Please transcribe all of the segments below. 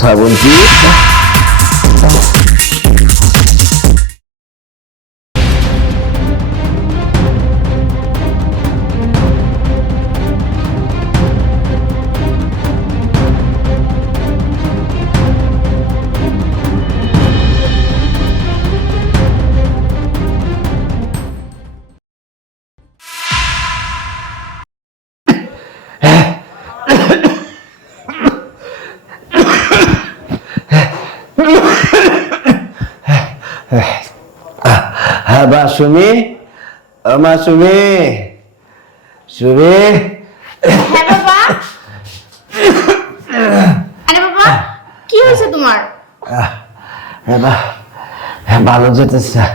শ্রাবন্তী হ্যাঁ বা সুমি মা সুমি সুমি হ্যাঁ বাবা। আরে বাবা কি হয়েছে তোমার? হ্যাঁ বা হ্যাঁ ভালো যেতেছে। না।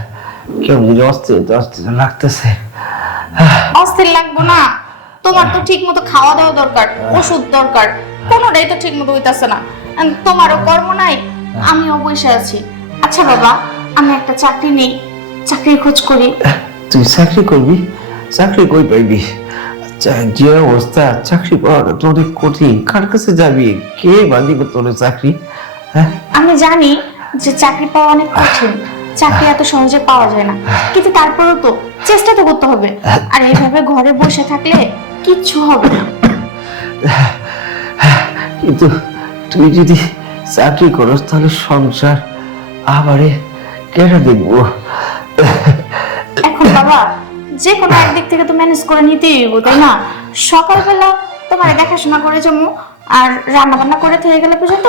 কেউ যদি অস্থির অস্থির লাগতেছে। অস্থির লাগবো না। তোমার তো ঠিক মতো খাওয়া দাওয়া দরকার ওষুধ দরকার কোনোটাই তো ঠিক মতো হইতাছে না। তোমারও কর্ম নাই আমিও বসে আছি। আচ্ছা বাবা আমি একটা চাকরি নেই। চাকরির খোঁজ করি। তুই চাকরি করবি? চাকরি কই পাইবি? আচ্ছা যে অবস্থা চাকরি পাওয়াটা তো অনেক কঠিন। কার কাছে যাবি? কে বাঁধিব তোর চাকরি? হ্যাঁ? আমি জানি যে চাকরি পাওয়া অনেক কঠিন। চাকরি এত সহজে পাওয়া যায় না। কিন্তু তারপরেও তো চেষ্টা তো করতে হবে। আর এইভাবে ঘরে বসে থাকলে কিচ্ছু হবে না। কিন্তু তুই যদি চাকরি করস তাহলে সংসার আবারে কেটে দেখব? এখন বাবা যে কোনো একদিক থেকে তো ম্যানেজ করে নিতেই হইব তাই না? সকালবেলা তোমার দেখাশোনা করে জমু আর রান্না বান্না করে থেকে গেলে পর্যন্ত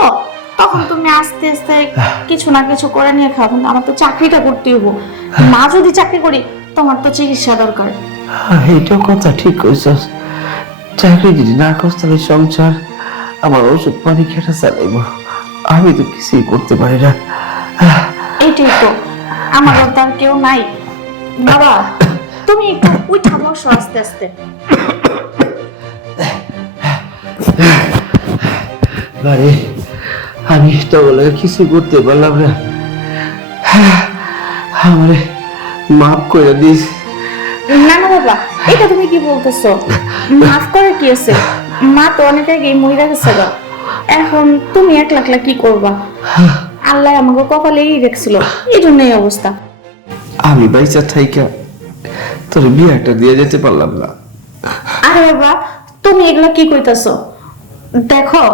তখন তুমি আস্তে আস্তে কিছু না কিছু করে নিয়ে খাও কিন্তু আমার তো চাকরিটা করতে হইব। না যদি চাকরি করি তোমার তো চিকিৎসা দরকার। এইটাও কথা ঠিক কইছস। চাকরি যদি না করস তাহলে সংসার আমার ওষুধ পানি খেটে চালাইব আমি তো কিছুই করতে পারি না। এইটাই তো। আমারও তার কেউ নাই। বাবা তুমি একটু উঠা বসো আস্তে আস্তে। আরে আমি তো বলে কিছু করতে পারলাম না। আমারে মাফ করে দিস। না না বাবা এটা তুমি কি বলতেছো? মাফ করে কি আছে মা তো অনেক আগে মহিলা গেছে। এখন তুমি একলা একলা কি করবা? আল্লাহ আমাকে কপালেই রেখছিল এই জন্য এই অবস্থা। আমি বাইচা থাইকা তোর বিয়েটা দিয়ে যেতে পারলাম না। আরে বাবা তুমি এগুলা কি কইতাছো? দেখো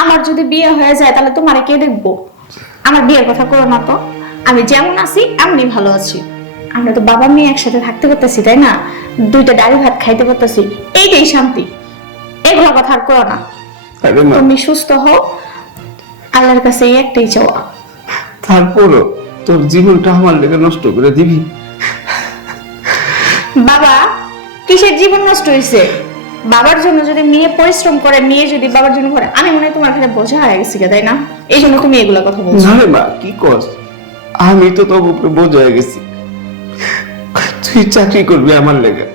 আমার যদি বিয়ে হয়ে যায় তাহলে তোমারে কে দেখব? আমার বিয়ের কথা করো না তো। আমি যেমন আছি এমনি ভালো আছি। আমরা তো বাবা মেয়ে একসাথে থাকতে পারতেছি তাই না? দুইটা ডালি ভাত খাইতে পারতেছি। এইটাই শান্তি। এগুলা কথা আর করো না। তুমি সুস্থ হও। আল্লাহর কাছে এই একটাই চাওয়া। তারপরও তোর জীবনটা আমার লেগে নষ্ট করে দিবি। বাবা কিসের জীবন নষ্ট হয়েছে বাবার জন্য যদি মেয়ে পরিশ্রম করে মেয়ে যদি বাবার জন্য করে আমি মনে হয় তোমার ঘরে বোঝা হয়ে গেছি তাই না? এই জন্য তুমি এগুলা কথা বলছো। না রে মা কি কস? আমি তো তোর উপরে বোঝ হয়ে গেছি। তুই চাকরি করবি আমার লেগে।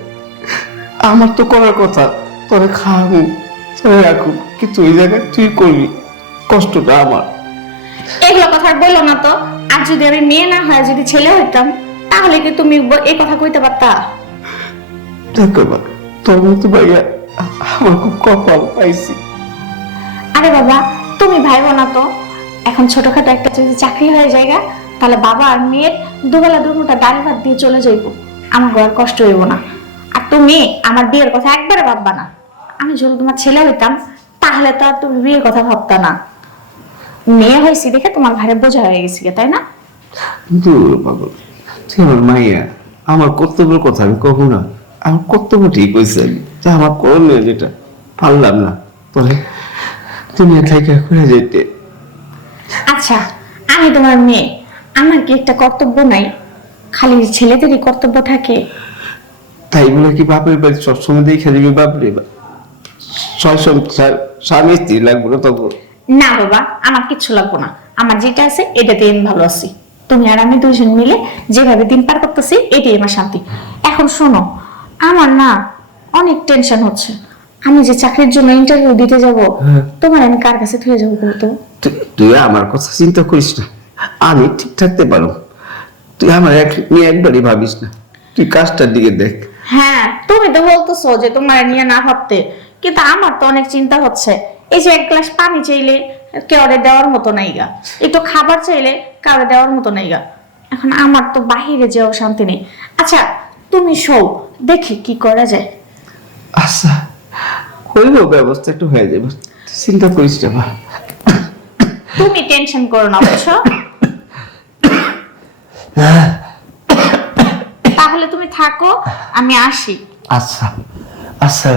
আমার তো করার কথা তোরে খাওয়াবো তোরে রাখব। কি তুই জায়গায় তুই করবি কষ্টটা আমার। এগুলা কথা আর বলল না তো। আর যদি আমি মেয়ে না হয় যদি ছেলে হইতাম তাহলে কি তুমি এই কথা কইতে পারতা? দেখো মা তোর মতো ভাইয়া আমার খুব কপাল পাইছি। আরে বাবা তুমি ভাইবো না তো। এখন ছোটখাটো একটা যদি চাকরি হয়ে যায়গা তাহলে বাবা আর মেয়ের দুবেলা দুমুটা ডাল ভাত দিয়ে চলে যাইবো। আমার আর কষ্ট হইব না। আর তুমি আমার বিয়ের কথা একবারে ভাববা না। আমি যদি তোমার ছেলে হইতাম তাহলে তো আর তুমি বিয়ের কথা ভাবতা না। মেয়ে হয়েছি দেখে তোমার ঘরে বোঝা হয়ে গেছি তাই না? দূর পাগল। তুই আমার মাইয়া। আমার কর্তব্যের কথা আমি কব না আমার কর্তব্য ঠিক আমি যে আমার করণীয় যেটা। পারলাম না। পরে তুমি থেকে করে যেতে। আচ্ছা আমি তোমার মেয়ে। আমার কি একটা কর্তব্য নাই? খালি ছেলেদেরই কর্তব্য থাকে? তাই বলে কি বাপের বাড়ি সবসময় দেখে দিবি বাপরে? বাপ। ছয় স্বামী স্ত্রী লাগবে না তখন। না বাবা আমার কিচ্ছু লাগবো না। আমার যেটা আছে এটাতে আমি ভালো আছি। তুমি আর আমি দুজন মিলে যেভাবে দিন পার করতেছি এটাই আমার শান্তি। এখন শোনো আমার না অনেক টেনশন হচ্ছে। আমি যে চাকরির জন্য ইন্টারভিউ দিতে যাব হ্যাঁ। তোমার আমি কার কাছে থুয়ে যাব বলতো তুই- তুই আমার কথা চিন্তা করিস না। আমি ঠিক থাকতে পারো তুই আমার এক নিয়ে একবারই ভাবিস না। তুই কাজটার দিকে দেখ। হ্যাঁ তুমি তো বলতেছো যে তোমার নিয়ে না ভাবতে। কিন্তু আমার তো অনেক চিন্তা হচ্ছে। এই যে এক গ্লাস পানি চাইলে কেউরে দেওয়ার মতো নাইগা একটু খাবার চাইলে কাউরে দেওয়ার মতো নাইগা এখন আমার তো বাহিরে যেও শান্তি নেই। আচ্ছা তুমি শো দেখি কি করা যায়। আচ্ছা হইব ব্যবস্থা একটু হয়ে যাবে। চিন্তা করিস না তুমি টেনশন করো না বুঝছ? তাহলে তুমি থাকো আমি আসি। আচ্ছা আচ্ছা।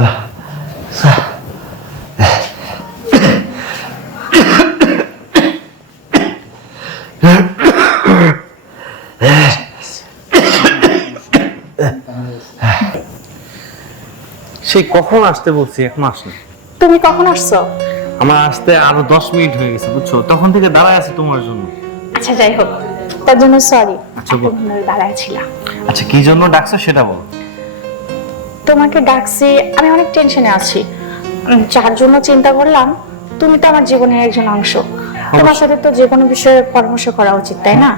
সেই কখন আসতে বলছি? এখন আসলে তুমি কখন আসছো? আমার আসতে আরও দশ মিনিট হয়ে গেছে বুঝছ? তখন থেকে দাঁড়ায় আছে তোমার জন্য। আচ্ছা যাই হোক। তার জন্য সরি আচ্ছা, বল। দাঁড়ায় ছিলাম। আচ্ছা কি জন্য ডাকছো সেটা বলো। তোমাকে ডাকছি আমি অনেক টেনশনে আছি। যার জন্য চিন্তা করলাম তুমি তো আমার জীবনের একজন অংশ। তোমার সাথে তো যে কোনো বিষয়ে পরামর্শ করা উচিত তাই না?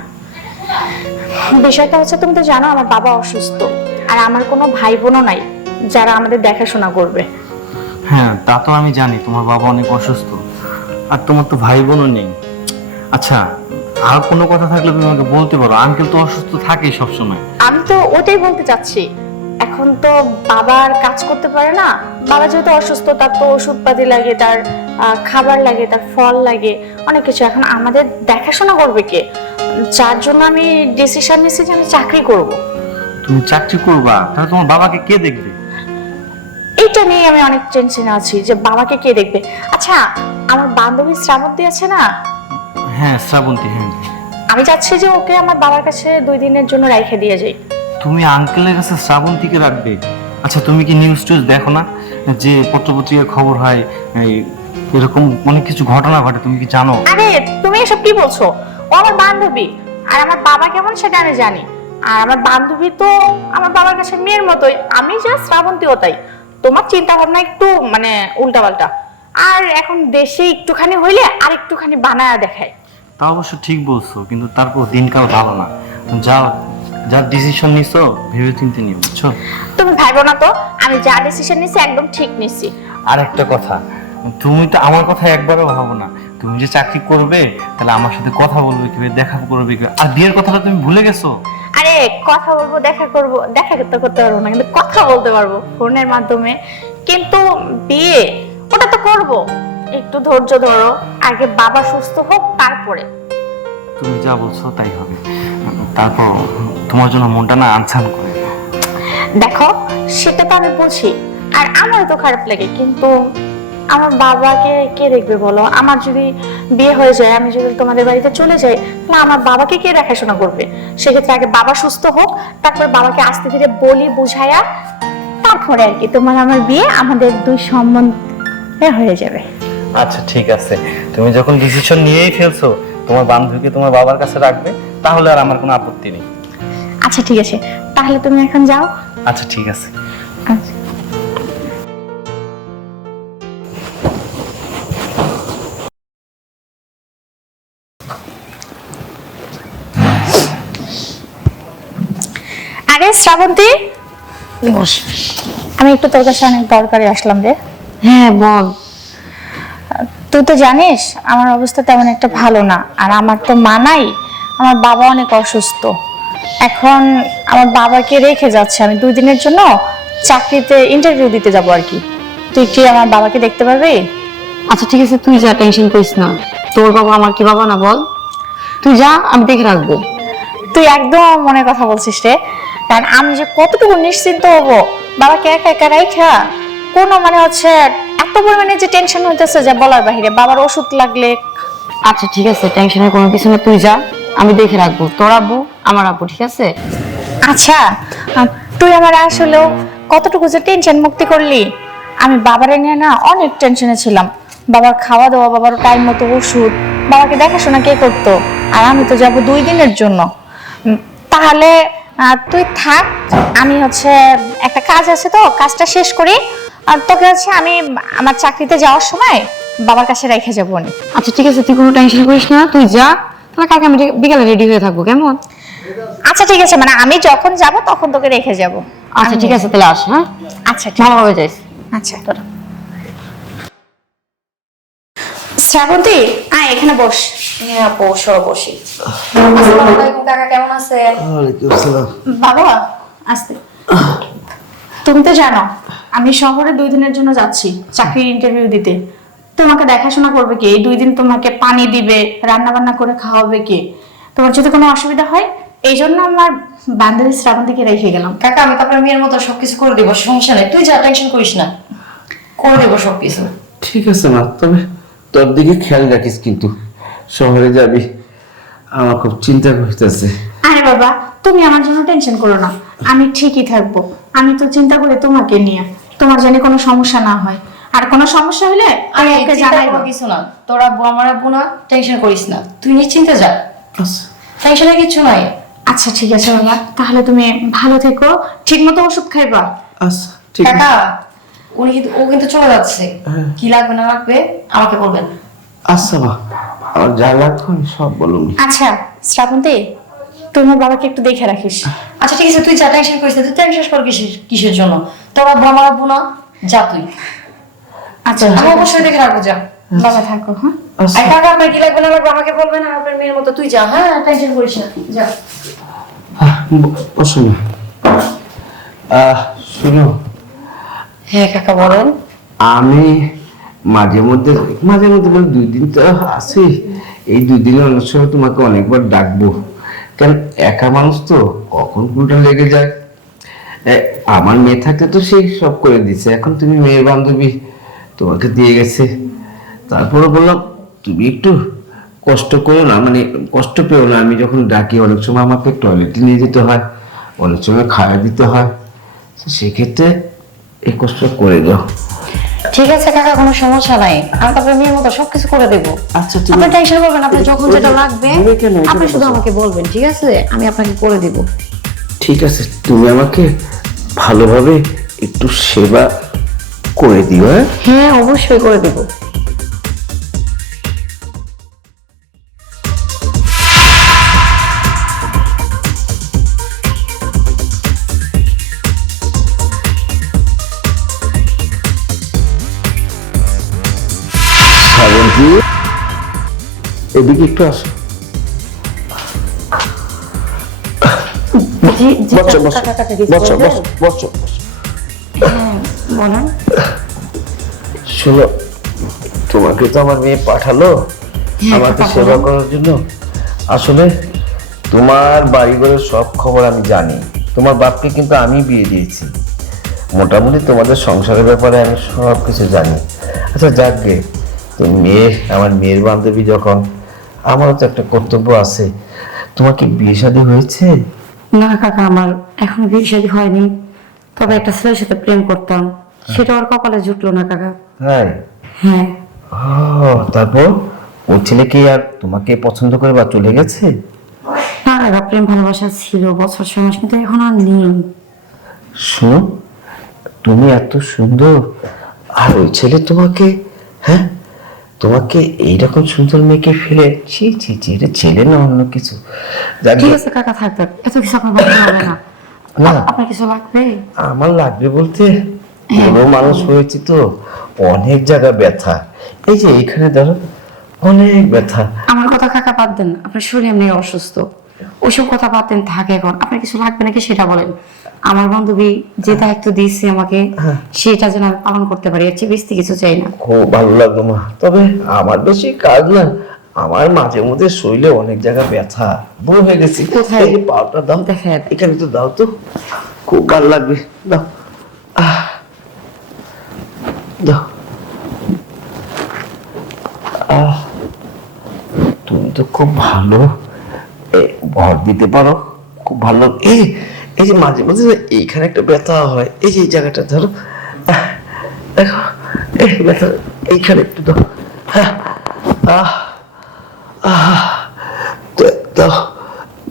বিষয়টা হচ্ছে তুমি তো জানো আমার বাবা অসুস্থ আর আমার কোনো ভাই বোনও নাই। যারা আমাদের দেখাশোনা করবে। হ্যাঁ তা তো আমি জানি তোমার বাবা অনেক অসুস্থ। আর তোমার তো ভাই বোনও নেই। আচ্ছা আর কোনো কথা থাকলে তুমি আমাকে বলতে পারো। আঙ্কেল তো অসুস্থ থাকেই সবসময়। আমি তো ওটাই বলতে চাচ্ছি। এখন তো বাবার কাজ করতে পারে না। বাবা যেহেতু অসুস্থ তার তো ওষুধপাতি লাগে তার খাবার লাগে তার ফল লাগে অনেক কিছু। এখন আমাদের দেখাশোনা করবে কে? যার জন্য আমি ডিসিশন নিয়েছি যে আমি চাকরি করব। তুমি চাকরি করবা? তাহলে তোমার বাবাকে কে দেখবে? এইটা নিয়ে আমি অনেক টেনশনে আছি যে বাবাকে কে দেখবে। আচ্ছা আমার বান্ধবী শ্রাবন্তী আছে না? হ্যাঁ শ্রাবন্তী হ্যাঁ। আমি চাচ্ছি যে ওকে আমার বাবার কাছে দুই দিনের জন্য রেখে দিয়ে যাই। তুমি আঙ্কেলের কাছে শ্রাবন্তীকে রাখবে। আচ্ছা তুমি কি নিউজ টিউজ দেখো না যে পত্রপত্রিকার খবর হয় এই এরকম অনেক কিছু ঘটনা ঘটে তুমি কি জানো? আরে তুমি এসব কি বলছো? ও আমার বান্ধবী। আর আমার বাবা কেমন সেটা আমি জানি। আর আমার বান্ধবী তো আমার বাবার কাছে মেয়ের মতোই। আমি যা শ্রাবন্তীও তাই। তোমার চিন্তা ভাবনা একটু মানে উল্টাপাল্টা। আর এখন দেশে একটুখানি হইলে আর একটুখানি বানায়া দেখায় তা অবশ্য ঠিক বলছো কিন্তু তারপর দিনকাল ভালো না। যা যার ডিসিশন নিছো ভেবে চিন্তে নিও বুঝছ? তুমি ভাইবো না তো আমি যা ডিসিশন নিছি একদম ঠিক নিছি। আর একটা কথা তুমি তো আমার কথা একবারও ভাবো না। তুমি যে চাকরি করবে তাহলে আমার সাথে কথা বলবে কীভাবে দেখা করবে আর বিয়ের কথাটা তুমি ভুলে গেছো? আরে কথা বলব দেখা করব দেখা করতে করতে পারব না কিন্তু কথা বলতে পারব ফোনের মাধ্যমে। কিন্তু বিয়ে ওটা তো করব। একটু ধৈর্য ধরো আগে বাবা সুস্থ হোক তারপরে। তুমি যা বলছো তাই হবে। তারপর তোমার জন্য মনটা না আনছান করে। দেখো সেটা তো আমি বুঝি আর আমারও তো খারাপ লাগে কিন্তু আমার বাবাকে কে দেখবে বলো? আমার যদি বিয়ে হয়ে যায় আমি যদি তোমাদের বাড়িতে চলে যাই তাহলে আমার বাবাকে কে দেখাশোনা করবে? সেক্ষেত্রে আগে বাবা সুস্থ হোক তারপর বাবাকে আস্তে ধীরে বলি বুঝাইয়া তারপরে আর কি তোমার আমার বিয়ে আমাদের দুই সম্বন্ধে হয়ে যাবে। আচ্ছা ঠিক আছে। তুমি যখন ডিসিশন নিয়েই ফেলছো তোমার বান্ধবীকে তোমার বাবার কাছে রাখবে তাহলে আর আমার কোনো আপত্তি নেই। আচ্ছা ঠিক আছে। তাহলে তুমি এখন যাও। আচ্ছা ঠিক আছে। শ্রাবন্তী? আমি একটু তোর কাছে অনেক দরকারে আসলাম রে। হ্যাঁ বল। তুই তো জানিস আমার অবস্থা তেমন একটা ভালো না। আর আমার তো মা নাই আমার বাবা অনেক অসুস্থ। এখন আমার বাবাকে রেখে যাচ্ছে আমি দুই দিনের জন্য চাকরিতে ইন্টারভিউ দিতে যাব আর কি। তুই কি আমার বাবাকে দেখতে পারবি? আচ্ছা ঠিক আছে তুই যা টেনশন করিস না। তোর বাবা আমার কি বাবা না বল। তুই যা আমি দেখে রাখব। তুই একদম মনে কথা বলছিস রে। কারণ আমি যে কতটুকু নিশ্চিন্ত হব? বাবাকে একা একা রাইখা? কোনো মানে হচ্ছে এত পরিমাণে যে টেনশন হইতেছে যে বলার বাহিরে। বাবার ওষুধ লাগলে আচ্ছা ঠিক আছে টেনশনের কোনো কিছু না তুই যা আমি দেখে রাখব। তোর আব্বু আমার আব্বু ঠিক আছে? আচ্ছা তুই আমার আসলেও কতটুকু যে টেনশন মুক্তি করলি? আমি বাবারে নিয়ে না অনেক টেনশনে ছিলাম। বাবার খাওয়া দাওয়া বাবার টাইম মতো ওষুধ বাবাকে দেখাশোনা কে করতো? আর আমি তো যাব দুই দিনের জন্য। তাহলে তুই থাক আমি হচ্ছে একটা কাজ আছে তো কাজটা শেষ করি। আর তোকে হচ্ছে আমি আমার চাকরিতে যাওয়ার সময় বাবার কাছে রেখে যাব আচ্ছা ঠিক আছে তুই কোনো টেনশন করিস না তুই যা তাহলে কালকে আমি বিকালে রেডি হয়ে থাকব কেমন? আচ্ছা ঠিক আছে মানে আমি যখন যাব তখন তোকে রেখে যাব। আচ্ছা ঠিক আছে তাহলে আস হ্যাঁ? আচ্ছা ঠিক ভালোভাবে যাইস। আচ্ছা। তোরা শ্রাবন্তী আয় এখানে বস। হ্যাঁ আপু সব বসি। আসসালামু আলাইকুম কাকা কেমন আছেন? ওয়ালাইকুম আসসালাম। বাবা আসতে। তুমি তো জানো আমি শহরে দুই দিনের জন্য যাচ্ছি চাকরির ইন্টারভিউ দিতে। তোমাকে দেখাশোনা করবে কে? এই দুই দিন তোমাকে পানি দিবে রান্না বান্না করে খাওয়াবে কে? তোমার যদি কোনো অসুবিধা হয় এই জন্য আমার বান্ধবী শ্রাবন্তীকে রেখে গেলাম। কাকা আমি তো আপনার মেয়ের মতো সবকিছু করে দিব সমস্যা নেই। তুই যা টেনশন করিস না। করে দেবো সবকিছু। ঠিক আছে মা তবে তোর দিকে খেয়াল রাখিস কিন্তু। শহরে যাবি আমার খুব চিন্তা করতেছে। আরে বাবা তুমি আমার জন্য টেনশন করো না। আমি ঠিকই থাকব। আমি তো চিন্তা করি তোমাকে নিয়ে। তোমার জানি কোনো সমস্যা না হয়। আর কোনো সমস্যা হলে আমি আরে ওকে জানাইবো কিছু না। তোরা আব্বু আমার আব্বু না টেনশন করিস না। তুই নিশ্চিন্তে যা। আচ্ছা টেনশনের কিছু নাই। আচ্ছা ঠিক আছে বাবা। তাহলে তুমি ভালো থেকো। ঠিক মতো ওষুধ খাইবা। আচ্ছা ঠিক আছে। উনি কিন্তু ও কিন্তু চলে যাচ্ছে। কি লাগবে না লাগবে আমাকে বলবেন। আচ্ছা মা আমার যা লাগবে সব বলুন। আচ্ছা শ্রাবন্তী তোমার বাবাকে একটু দেখে রাখিস। আচ্ছা ঠিক আছে তুই যা টেনশন করিস তুই টেনশন কর কিসের কিসের জন্য? তোর আব্বু আমার আব্বু না যা তুই। আচ্ছা আমি অবশ্যই দেখে রাখব যা। বাবা থাকো হ্যাঁ? আচ্ছা। আর কাকা আপনার কি লাগবে না লাগবে আমাকে বলবেন আর আপনার মেয়ের মতো তুই যা হ্যাঁ? টেনশন করিস না যা। আহ, বসো না আহ, শুনো হ্যাঁ কাকা বলেন। আমি মাঝে মধ্যে মাঝে মধ্যে মানে দুই দিন তো আছি। এই দুই দিনে অনেক সময় তোমাকে অনেকবার ডাকবো। কারণ একা মানুষ তো কখন কোনটা লেগে যায়? আমার মেয়ে থাকতে তো সেই সব করে দিছে। এখন তুমি মেয়ের বান্ধবী, তোমাকে দিয়ে গেছে। তারপরে বললাম, তুমি একটু কষ্ট করো না মানে কষ্ট পেও না। আমি যখন ডাকি, অনেক সময় আমাকে টয়লেটে নিয়ে যেতে হয়, অনেক সময় খাওয়া দিতে হয়। সেক্ষেত্রে এই কষ্ট করে দাও। ঠিক আছে কাকা কোনো সমস্যা নাই। আমি তো আপনার মেয়ের মতো সবকিছু করে দেব। আচ্ছা ঠিক আপনি টেনশন করবেন আপনি যখন যেটা লাগবে আপনি শুধু আমাকে বলবেন ঠিক আছে? আমি আপনাকে করে দেব। ঠিক আছে তুমি আমাকে ভালোভাবে একটু সেবা করে দিও হ্যাঁ? হ্যাঁ অবশ্যই করে দেব। এদিকে একটু আসো। বসো বসো। বসো বসো। বসো হ্যাঁ, শোনো তোমাকে তো আমার মেয়ে পাঠালো। আমাকে সেবা করার জন্য। আসলে তোমার বাড়িঘরের সব খবর আমি জানি। তোমার বাপকে কিন্তু আমি বিয়ে দিয়েছি। মোটামুটি তোমাদের সংসারের ব্যাপারে আমি সব কিছু জানি। আচ্ছা যাক গে। তুমি মেয়ে আমার মেয়ের বান্ধবী যখন আমারও তো একটা কর্তব্য আছে। তোমার কি বিয়ে শাদী হয়েছে? না কাকা আমার এখনও বিয়ে শাদী হয়নি। তবে একটা ছেলের সাথে প্রেম করতাম। সেটা ওর কপালে জুটলো না কাকা। হ্যাঁ হ্যাঁ। ও তারপর? ওই ছেলে কি আর তোমাকে পছন্দ করে বা চলে গেছে? না কাকা প্রেম ভালোবাসা ছিল বছর ছয় মাস কিন্তু এখন আর নেই। শোনো তুমি এত সুন্দর। আর ওই ছেলে তোমাকে হ্যাঁ? তোমাকে এইরকম সুন্দর মেয়েকে ফেলে ছি ছি ছি এটা ছেলে না অন্য কিছু? ঠিক আছে কাকা থাক থাক। এত কিছু আপনার ভাবতে হবে না। না। আপনার কিছু লাগবে? আমার লাগবে বলতে বড় মানুষ হয়েছি তো অনেক জায়গা ব্যথা। এই যে এখানে ধরো অনেক ব্যথা। আমার কথা কাকা বাদ দেন আপনার শরীর এমনি অসুস্থ। ওইসব কথা বাদ দেন থাকে এখন। আপনার কিছু লাগবে নাকি সেটা বলেন। আমার বান্ধবী যে দায়িত্ব দিয়েছে আমাকে সেটা যেন আমি পালন করতে পারি এর চেয়ে বেশি কিছু চাই না। খুব ভালো লাগল মা। তবে আমার বেশি কাজ না আমার মাঝে মধ্যে শরীরে অনেক জায়গা ব্যথা বড় হয়ে গেছি। কোথায়? এই পাউটা দাও। দেখায়। এখানে তো দাও তো। খুব ভালো লাগবে। দাও। আহ। দাও। আহ। তুমি তো খুব ভালো। এ, ভর দিতে পারো। খুব ভালো। এই এই যে মাঝে মাঝে এইখানে একটা ব্যথা হয় এই যে এই জায়গাটা ধরো দেখো এই ব্যথা এইখানে একটু দাও হ্যাঁ আহ আহ দাও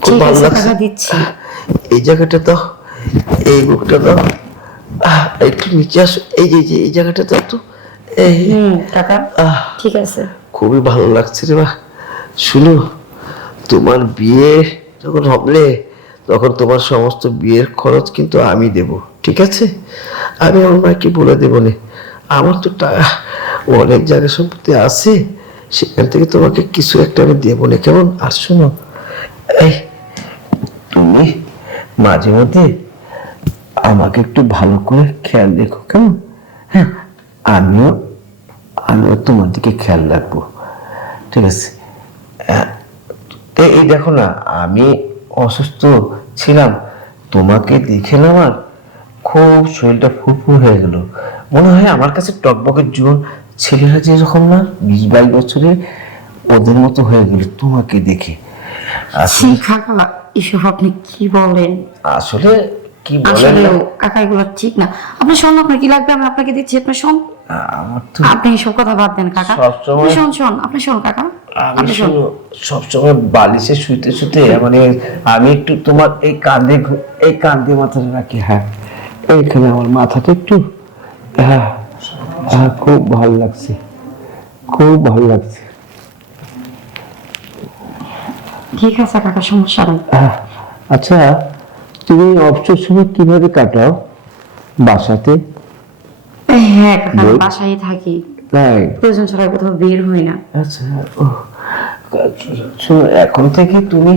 খুব ভালো লাগছে। দিচ্ছি। এই জায়গাটা দাও এই বুকটা দাও আহ, একটু নিচে আসো এই যে এই যে এই জায়গাটা দাও তো এই হুম কাকা আহ ঠিক আছে। খুবই ভালো লাগছে রে বা শুনো তোমার বিয়ে যখন হবে তখন তোমার সমস্ত বিয়ের খরচ কিন্তু আমি দেব, ঠিক আছে? আমি আমার মাকে বলে দেবো নে। আমার তো টাকা অনেক জায়গা সম্পত্তি আছে, সেখান থেকে তোমাকে কিছু একটা আমি দেবো না। কেমন? আর শোনো, এই, তুমি মাঝে মধ্যে আমাকে একটু ভালো করে খেয়াল রেখো, কেমন? হ্যাঁ আমিও আমিও তোমার দিকে খেয়াল রাখব, ঠিক আছে? এই দেখো না, আমি অসুস্থ ছিলাম। তোমাকে দেখে না আমার খুব শরীরটা ফুরফুর হয়ে গেল। মনে হয় আমার কাছে টকবকের জীবন ছেলেরা যেরকম না বিশ বাইশ বছরে ওদের মতো হয়ে গেল তোমাকে দেখে। এসব আপনি কি বলেন? আসলে কি বলেন কাকা এগুলো ঠিক না। আপনি শোন আপনার কি লাগবে? আমি আপনাকে দিচ্ছি আপনি শোন। আমার তো আপনি এসব কথা দেন কাকা। শোন শোন আপনি শোন কাকা। আমি শুনো সবসময় বালিশে শুতে শুতে মানে আমি একটু তোমার এই কাঁধে এই কাঁধে মাথাটা রাখি হ্যাঁ। এইখানে আমার মাথাটা একটু হ্যাঁ হ্যাঁ খুব ভালো লাগছে খুব ভালো লাগছে। ঠিক আছে কাকা সমস্যা নেই। আচ্ছা তুমি অবসর সময় কীভাবে কাটাও বাসাতে? হ্যাঁ। বাসায় থাকি। তাই? প্রয়োজন ছাড়া কোথাও বের হই না। আচ্ছা ও শোনো এখন থেকে তুমি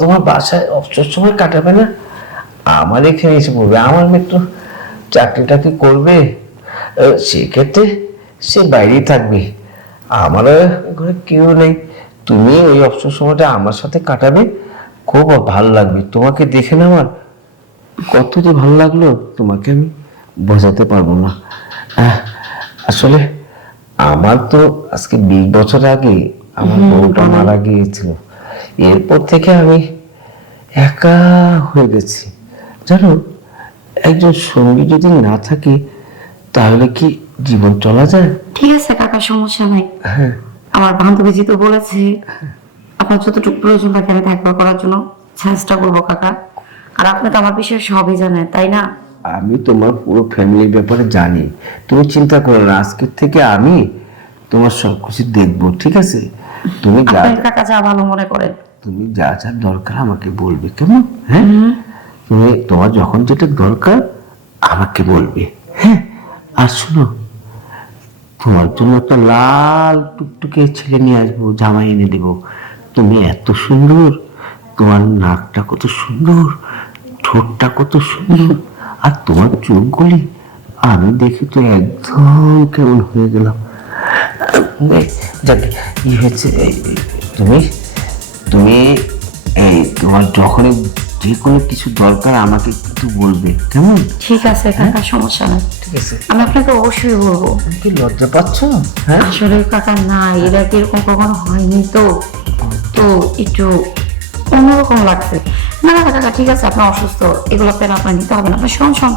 তোমার বাসায় অবসর সময় কাটাবে না? আমার এখানে এসে পড়বে। আমার একটু চাকরি টাকরি করবে? সেক্ষেত্রে সে বাইরেই থাকবে। আমার ঘরে কেউ নেই। তুমি ওই অবসর সময়টা আমার সাথে কাটাবে। খুব ভালো লাগবে। তোমাকে দেখে না আমার কত যে ভালো লাগল তোমাকে আমি বোঝাতে পারব না। আহ, আসলে আমার তো আজকে বিশ বছর আগে আমার বউটা মারা গিয়েছিল। এরপর থেকে আমি একা হয়ে গেছি। জানো একজন সঙ্গী যদি না থাকে তাহলে কি জীবন চলা যায়? ঠিক আছে কাকা সমস্যা নাই। হ্যাঁ। আমার বান্ধবী তো বলেছে আপনার যতটুকু প্রয়োজন থাকে আমি থাকবার করার জন্য চেষ্টা করব কাকা। আর আপনি তো আমার বিষয়ে সবই জানেন তাই না? আমি তোমার পুরো ফ্যামিলির ব্যাপারে জানি। তুমি চিন্তা করো না আজকের থেকে আমি তোমার সব কিছু দেখব ঠিক আছে? তুমি যা কাকা যা ভালো মনে করে। তুমি যা যা দরকার আমাকে বলবে কেমন? হ্যাঁ? তুমি তোমার যখন যেটা দরকার আমাকে বলবে হ্যাঁ? আর শোনো তোমার জন্য একটা লাল টুকটুকে ছেলে নিয়ে আসব জামাই এনে দেব। তুমি এত সুন্দর তোমার নাকটা কত সুন্দর ঠোঁটটা কত সুন্দর। আর তোমার চোখগুলি আমি দেখে তো একদম কেমন হয়ে গেলাম। যাক হয়েছে? এই, তুমি তুমি এই তোমার যখনই যে কোনো কিছু দরকার আমাকে কিন্তু বলবে কেমন? ঠিক আছে কাকা সমস্যা নাই। ঠিক আছে। আমি আপনাকে অবশ্যই বলব। কি লজ্জা পাচ্ছ? হ্যাঁ? আসলে কাকা না এরা কি এরকম কখনো হয়নি তো। তো একটু অন্যরকম লাগছে। না না কাকা ঠিক আছে আপনি অসুস্থ এগুলো পেন আপনার নিতে হবে না আপনি শোন শোন।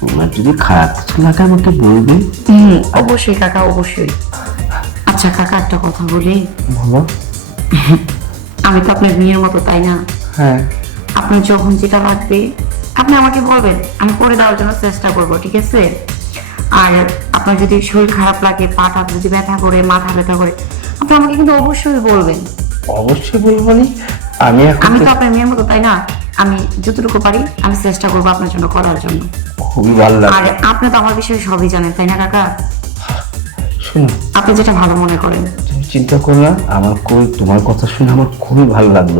তোমার যদি খারাপ কিছু লাগে আমাকে বলবে। হুম অবশ্যই কাকা অবশ্যই। আচ্ছা কাকা একটা কথা বলি। বলো। আমি তো আপনার মেয়ের মতো তাই না? হ্যাঁ। আপনার যখন যেটা লাগবে আপনি আমাকে বলবেন আমি করে দেওয়ার জন্য চেষ্টা করব ঠিক আছে? আর আপনার যদি শরীর খারাপ লাগে পাটা যদি ব্যথা করে মাথা ব্যথা করে আপনি আমাকে কিন্তু অবশ্যই বলবেন। অবশ্যই বলব নি আমি এখন আমি তো আপনার মেয়ের মতো তাই না? আমি যতটুকু পারি আমি চেষ্টা করব আপনার জন্য করার জন্য। খুবই ভালো আর লাগে আপনি তো আমার বিষয়ে সবই জানেন তাই না কাকা? শোনো আপনি যেটা ভালো মনে করেন। তুমি চিন্তা করলাম আমার খুবই তোমার কথা শুনে আমার খুবই ভালো লাগল।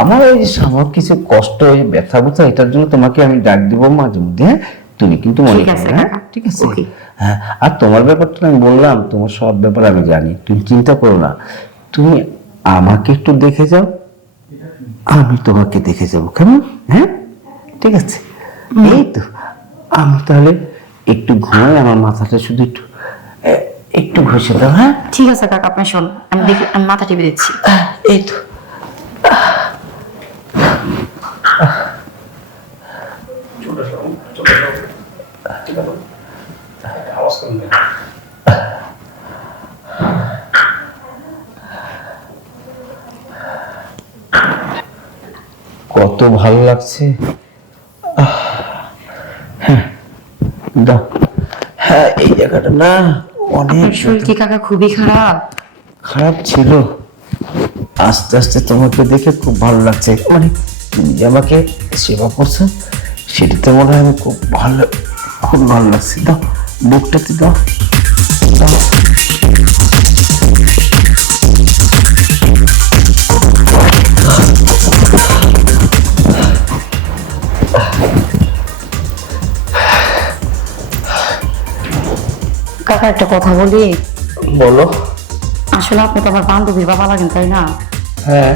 আমার যে আমার কিছু কষ্ট ওই ব্যথা ব্যথা এটার জন্য তোমাকে আমি ডাক দিব মাঝে মধ্যে হ্যাঁ? তুমি কিন্তু মনে ঠিক আছে, হ্যাঁ? কাকা। ঠিক আছে। Okay. হ্যাঁ আর তোমার ব্যাপারটা আমি বললাম তোমার সব ব্যাপার আমি জানি। তুমি চিন্তা করো না। তুমি আমাকে একটু দেখে যাও। আমি তোমাকে দেখে যাব কেমন? হ্যাঁ? ঠিক আছে। এই তো আমি তাহলে একটু ঘুমাই আমার মাথাটা শুধু একটু একটু ঘষে দাও হ্যাঁ? ঠিক আছে কাকা আপনি শোন আমি দেখি আমি মাথা টিপে দিচ্ছি। এই তো। কত ভালো লাগছে। হ্যাঁ হ্যাঁ এই জায়গাটা না অনেক শরীর কি কাকা খুবই খারাপ। খারাপ ছিল। আস্তে আস্তে তোমাকে দেখে খুব ভালো লাগছে। মানে তুমি যে আমাকে সেবা করছ সেটাতে মনে হয় আমি খুব ভালো খুব ভালো লাগছে। দাও বুকটাতে দাও। দাও। কাকা একটা কথা বলি। বলো। আসলে আপনি তো আমার বান্ধবীর বাবা লাগেন তাই না? হ্যাঁ।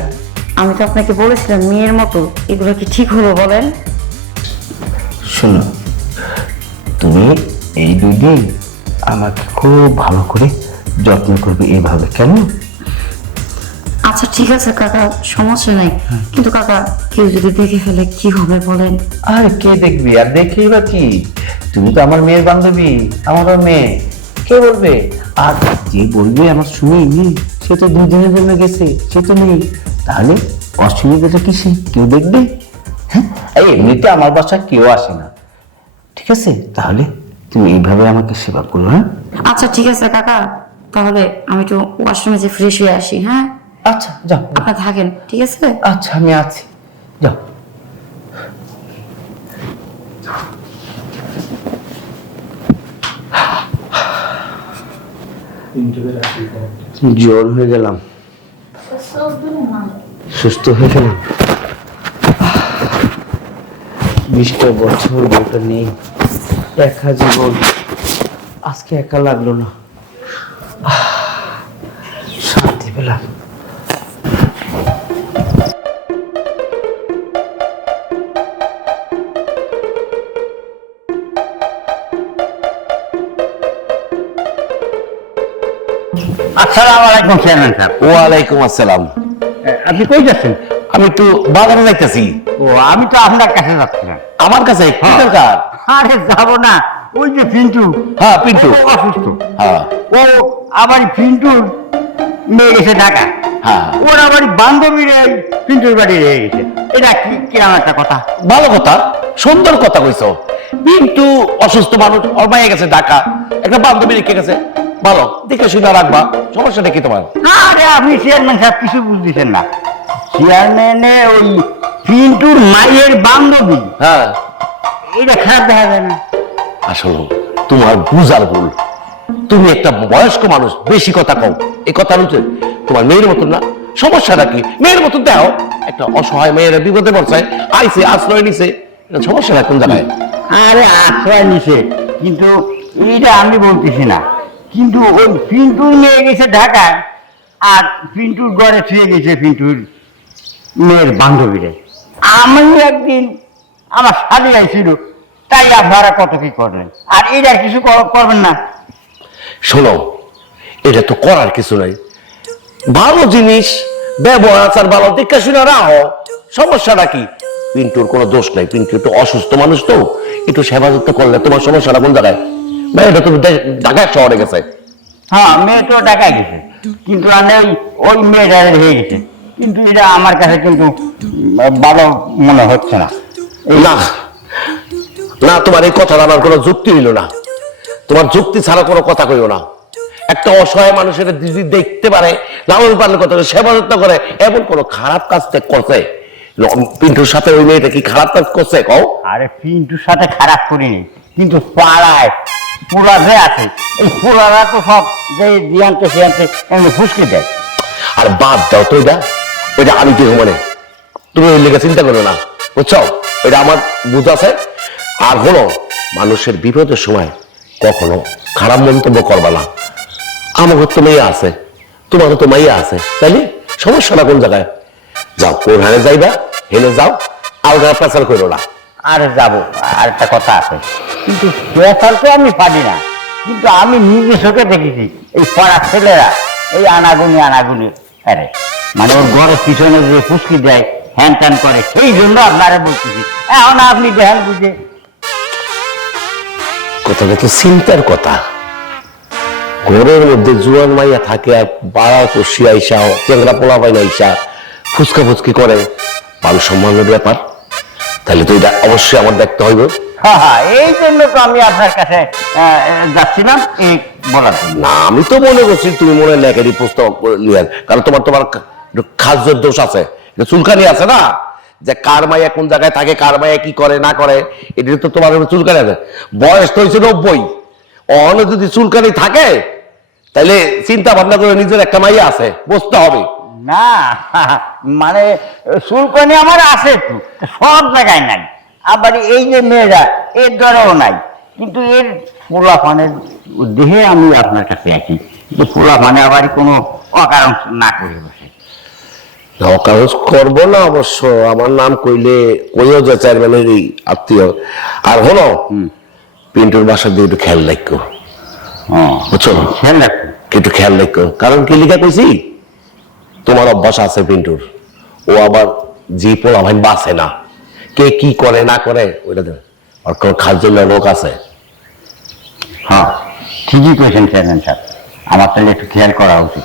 আমি তো আপনাকে বলেছিলাম মেয়ের মতো এগুলো কি ঠিক হলো বলেন? শোনো তুমি এই দুই দিন আমাকে খুব ভালো করে যত্ন করবে এইভাবে কেমন? আচ্ছা ঠিক আছে কাকা সমস্যা নাই। কিন্তু কাকা কেউ যদি দেখে ফেলে কি হবে বলেন? আর কে দেখবি? আর দেখেই বা কি? তুমি তো আমার মেয়ের বান্ধবী আমারও মেয়ে। কে বলবে? আর যে বলবে আমার শুনিনি সে তো দুই দিনের জন্য গেছে সে তো নেই। তাহলে অসুবিধাটা কিসে কেউ দেখবে? হ্যাঁ এই এমনিতে আমার বাসা কেউ আসে না। ঠিক আছে তাহলে তুমি এইভাবে আমাকে সেবা করো হ্যাঁ? আচ্ছা ঠিক আছে কাকা। তাহলে আমি একটু ওয়াশরুমে যে ফ্রেশ হয়ে আসি হ্যাঁ? আচ্ছা যাও। আপনার থাকেন ঠিক আছে? আচ্ছা আমি আছি। যাও। জ্বর হয়ে গেলাম। সুস্থ হয়ে গেলাম। বিশটা বছর বউটা নেই। একা জীবন। আজকে একা লাগল না। শান্তি পেলাম। আসসালামু আলাইকুম চেয়ারম্যান সাহেব। ওয়ালাইকুম আসসালাম। আপনি কই যাচ্ছেন? আমি একটু বাজারে যাইতেছি। ও আমি তো আপনার কাছে যাচ্ছিলাম আমার কাছে কি দরকার? আরে যাব না। ওই যে পিন্টু। হ্যাঁ পিন্টু। অসুস্থ। হ্যাঁ। ও আবার পিন্টুর মেয়ে গেছে ঢাকা হ্যাঁ। ওর আবার বান্ধবীর পিন্টুর বাড়ি রয়ে গেছে। এটা কি কিরম একটা কথা? ভালো কথা। সুন্দর কথা কইছো। পিন্টু অসুস্থ মানুষ ওর মায়ে গেছে ঢাকা। একটা বান্ধবী রেখে গেছে। ভালো দেখে শুনে রাখবা। সমস্যাটা কি তোমার? আরে আপনি চেয়ারম্যান সাহেব কিছু বুঝতেছেন না। চেয়ারম্যানে ওই পিন্টুর মায়ের বান্ধবী। হ্যাঁ। এটা খারাপ দেখা যায় না। আসলে তোমার বুঝার ভুল। তুমি একটা বয়স্ক মানুষ বেশি কথা কও। এই কথা হচ্ছে তোমার মেয়ের মতন না। সমস্যাটা কি? মেয়ের মতন দেখো একটা অসহায় মেয়েরা বিপদে পড়ছে আইসে আশ্রয় নিছে। সমস্যাটা কোন জায়গায়? আরে আশ্রয় নিছে কিন্তু এইটা আমি বলতেছি না। কিন্তু ওই পিন্টুর নিয়ে গেছে ঢাকায় আর পিন্টুর ঘরে ছুঁয়ে গেছে পিন্টুর মেয়ের বান্ধবীরে। আমি একদিন আমার শাড়ি আইছিল, তাই আপনারা কত কি করবেন আর এটা কিছু করবেন না। শোনো, এটা তো করার কিছু নাই। ভালো জিনিস, ব্যবহার, আচার ভালো দেখে শুনে রাখো। সমস্যাটা কি? পিন্টুর কোনো দোষ নাই, পিন্টু একটু অসুস্থ মানুষ তো। একটু সেবা যত্ন করলে তোমার সমস্যাটা কোন জায়গায়? ভাই এটা দে- ঢাকা শহরে গেছে। হ্যাঁ মেয়ে তো ঢাকায় গেছে। কিন্তু আমি ওই ওই মেয়েটা হয়ে গেছে। কিন্তু এটা আমার কাছে কিন্তু ভালো মনে হচ্ছে না। না। না তোমার এই কথা আমার কোনো যুক্তি হইল না। তোমার যুক্তি ছাড়া কোনো কথা কইও না। একটা অসহায় মানুষের যদি দেখতে পারে লালন পালন করতে পারে সেবা যত্ন করে এমন কোনো খারাপ কাজ তে করছে? পিন্টুর সাথে ওই মেয়েটা কি খারাপ কাজ করছে কও? আরে পিন্টুর সাথে খারাপ করিনি। কিন্তু পাড়ায় আছে। এই তো সব যে এমনি ফুসকে দেয়। আর বাদ দাও তো ওইটা আমি মানে তুমি ওই লেগে চিন্তা করো না আমার বুঝ আছে। আর হলো, মানুষের বিপদের সময় কখনো খারাপ মন্তব্য করবা না। আমার তো মেয়ে আছে, তোমারও তো মেয়ে আছে তাইলে সমস্যাটা কোন জায়গায়? যাও কোন হারে যাইবা, হেলে যাও, আলগা প্রচার করো না। আরে যাব, আর একটা কথা আছে। কিন্তু তো আমি পারি না, কিন্তু আমি নিজে চোখে দেখেছি, এই পাড়ার ছেলেরা, এই আনাগুনি আনাগুনি আরে মানে ওর ঘরের পিছনে যে ফুসকি দেয়, হ্যান ত্যান করে, সেই জন্য আপনারা বলতেছি। এখন আপনি দেখেন বুঝে। কথাটা তো চিন্তার কথা। ঘরের মধ্যে জুয়ান মাইয়া থাকে, আর বাড়া কষি আইসা চেংরা পোলা পাইনা আইসা ফুচকা ফুচকি করে। মান সম্মানের ব্যাপার। তাহলে তো এটা অবশ্যই আমার দেখতে হইবে। হ্যাঁ হ্যাঁ এই জন্য তো আমি আপনার কাছে যাচ্ছিলাম। এই বলার না আমি তো মনে করছি তুমি মনে পুস্তক নিয়ে কারণ তোমার তোমার খাদ্যের দোষ আছে। এটা চুলকানি আছে না? যে কার মাইয়া কোন জায়গায় থাকে কার মাইয়া কি করে না করে এটা তো তোমার চুলকানি আছে। বয়স তো হয়েছে নব্বই। অন্য যদি চুলকানি থাকে তাহলে চিন্তা ভাবনা করে নিজের একটা মাইয়া আছে বসতে হবে। না মানে চুলকানি আমার আছে একটু সব জায়গায় নাই। আবার এই যে মেয়েরা এর দ্বারাও নাই। কিন্তু এর পোলা পানের দেহে আমি আপনার কাছে আছি কিন্তু পোলা পানে আবার কোনো অকারণ না করে বসে। অকারণ করব না অবশ্য আমার নাম কইলে কইও যে চেয়ারম্যানেরই আত্মীয়। আর হলো পিন্টুর বাসার দিয়ে একটু খেয়াল রাখো বুঝছ? খেয়াল রাখুন একটু খেয়াল রাখো কারণ কি লিখা কইছি? তোমার অভ্যাস আছে পিন্টুর। ও আবার যে পোলা ভাই বাসে না। কে কি করে না করে ওইটা দেখ। আর কোন জন্য লোক আছে? হ্যাঁ ঠিকই করেছেন চেয়ারম্যান সাহেব আমার তাহলে একটু খেয়াল করা উচিত।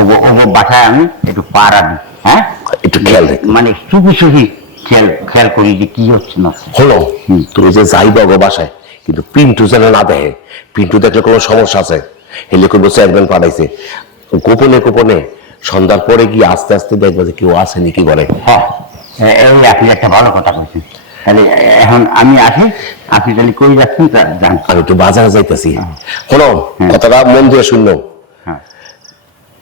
ওগো ওগো বাসায় আমি একটু পাড়া দিই হ্যাঁ? একটু খেয়াল মানে চুপি চুপি খেয়াল খেয়াল করি যে কি হচ্ছে না। হলো তুমি যে যাইবা গো বাসায় কিন্তু পিন্টু যেন না দেখে। পিন্টু দেখলে কোনো সমস্যা আছে? হেলে করব চেয়ারম্যান পাঠাইছে। গোপনে গোপনে সন্ধ্যার পরে গিয়ে আস্তে আস্তে দেখবে যে কেউ আসে নাকি বলে। হ্যাঁ আপনি একটা ভালো কথা বলছেন। তাহলে এখন আমি আসি আপনি তাহলে কই যাচ্ছেন জান আমি একটু বাজারে যাইতেছি। হলো কথাটা মন দিয়ে শুনলো হ্যাঁ।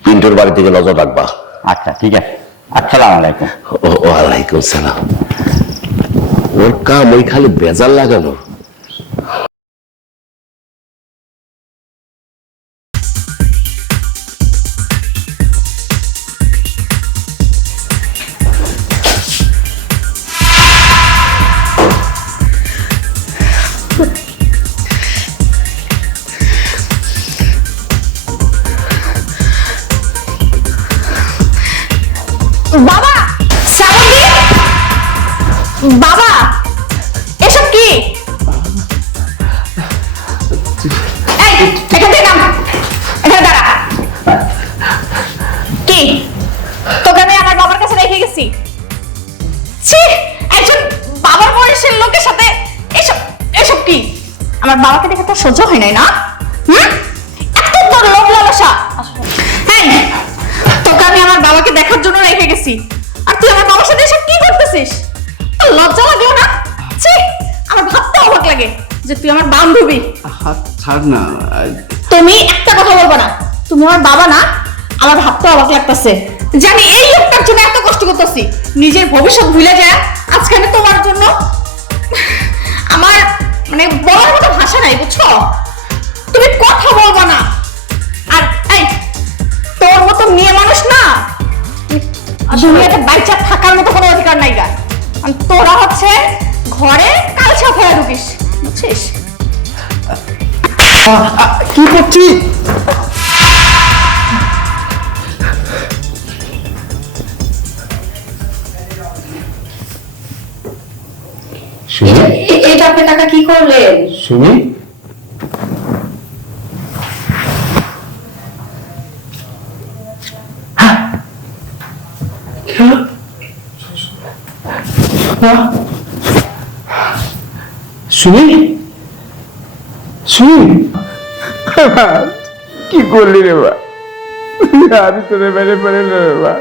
পিন্টুর বাড়ি থেকে নজর রাখবা। আচ্ছা ঠিক আছে। আসসালামু আলাইকুম। ও ওয়ালাইকুম সালাম। ওর কাম ওই খালি বেজার লাগানো। গেছি আর তুই আমার বাবার সাথে এসব কি করতেছিস? তোর লজ্জা লাগল না? ছি আমার ভাবতে অবাক লাগে যে তুই আমার বান্ধবী। হাত ছাড় না তুমি একটা কথা বলব না। তুমি আমার বাবা না আমার ভাবতে অবাক লাগতেছে। জানি এই লোকটার জন্য এত কষ্ট করতেছি। নিজের ভবিষ্যৎ ভুলে যায় আজকে আমি তোমার জন্য আমার মানে বলার মতো ভাষা নাই বুঝছ? তুমি কথা বলব না। আর এই তোর মতো মেয়ে মানুষ না দুনিয়াতে বাইচা থাকার মতো কোনো অধিকার নাই গা আর তোরা হচ্ছে ঘরে কালছা ফেরা ঢুকিস বুঝছিস কি করছি এটা আপনি টাকা কি করলেন সুমি সুমি সুনীল? কি করলি রে বা আমি তোরে মেরে মেরে রে বা